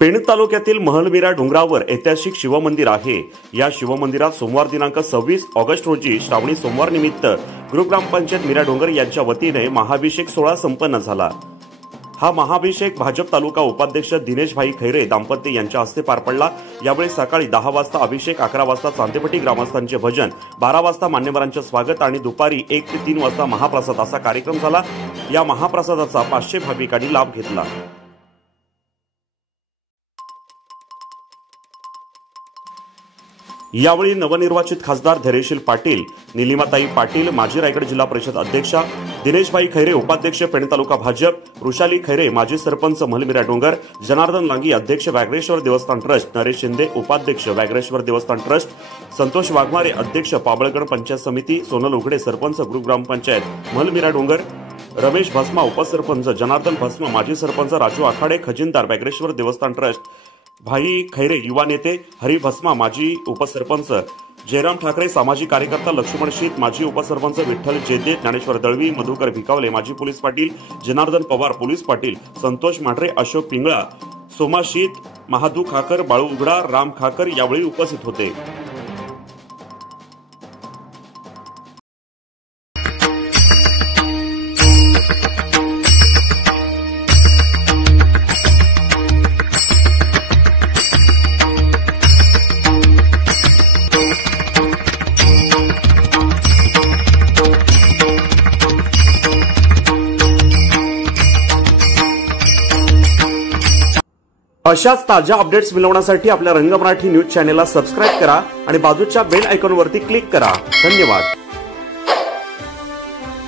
पेण तालुक्यातील महलमीरा डोंगरावर ऐतिहासिक शिवमंदिर आहे। या शिवमंदिरात सोमवार दिनांक 26 ऑगस्ट रोजी श्रावणी सोमवार निमित्त ग्रामपंचायत मीरा डोंगर यांच्या वतीने महाभिषेक सोहळा संपन्न झाला। हा महाभिषेक भाजप तालुका उपाध्यक्ष दिनेश भाई खैरे दाम्पत्य यांच्या हस्ते पार पडला। यावेळी सकाळी 10 वाजता अभिषेक, 11 वाजता चांदेपट्टी ग्रामस्थांचे भजन, 12 वाजता मान्यवरांचे स्वागत आणि दुपारी 1 ते 3 वाजता महाप्रसाद असा कार्यक्रम झाला। या महाप्रसादाचा 500 भाविकांनी लाभ घेतला। यावेळी नवनिर्वाचित खासदार धैर्यशील पाटील, निलिमाताई पाटील, माजी रायगड जिल्हा परिषद अध्यक्षा, दिनेशभाई खैरे उपाध्यक्ष पेण तालुका भाजप, वृषाली खैरे माजी सरपंच महलमीरा डोंगर, जनार्दन लांगी अध्यक्ष व्याघ्रेश्वर देवस्थान ट्रस्ट, नरेश शिंदे उपाध्यक्ष व्याघ्रेश्वर देवस्थान ट्रस्ट, संतोष वाघमारे अध्यक्ष पाबळगड पंचायत समिती, सोनल उघडे सरपंच ग्रामपंचायत महलमीरा डोंगर, रमेश भस्मा उपसरपंच, जनार्दन भस्मा माजी सरपंच, राजू आखाडे खजिनदार व्याघ्रेश्वर देवस्थान ट्रस्ट, भाई खैरे युवा नेते, हरी भस्मा माजी उपसरपंच, जयराम ठाकरे सामाजिक कार्यकर्ता, लक्ष्मण शीत माजी उपसरपंच, विठ्ठल जेदे, ज्ञानेश्वर दळवी, मधुकर भिकावले माजी पोलीस पाटील, जनार्दन पवार पोलीस पाटील, संतोष मांढरे, अशोक पिंगळा, सोमा शीत, महादू खाकर, बाळू उघडा, राम खाकर यावेळी उपस्थित होते। अशाच ताज्या अपडेट्स मिळवण्यासाठी आपल्या रंग मराठी न्यूज चॅनेलला सबस्क्राइब करा आणि बाजूच्या बेल आयकॉनवरती क्लिक करा। धन्यवाद।